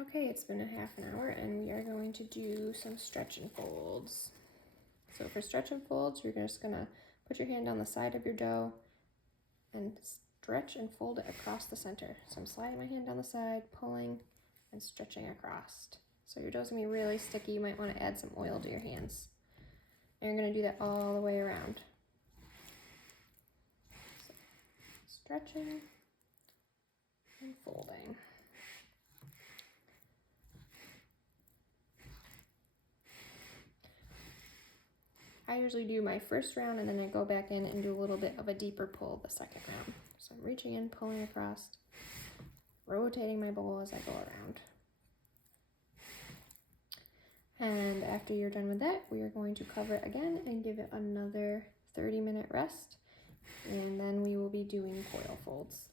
Okay, it's been a half an hour and we are going to do some stretch and folds. So for stretch and folds, you're just gonna put your hand on the side of your dough and stretch and fold it across the center. So I'm sliding my hand down the side, pulling and stretching across. So your dough's gonna be really sticky. You might wanna add some oil to your hands. And you're gonna do that all the way around. So, stretching and folding. I usually do my first round and then I go back in and do a little bit of a deeper pull the second round. So I'm reaching in, pulling across, rotating my bowl as I go around. And after you're done with that, we are going to cover it again and give it another 30-minute rest. And then we will be doing coil folds.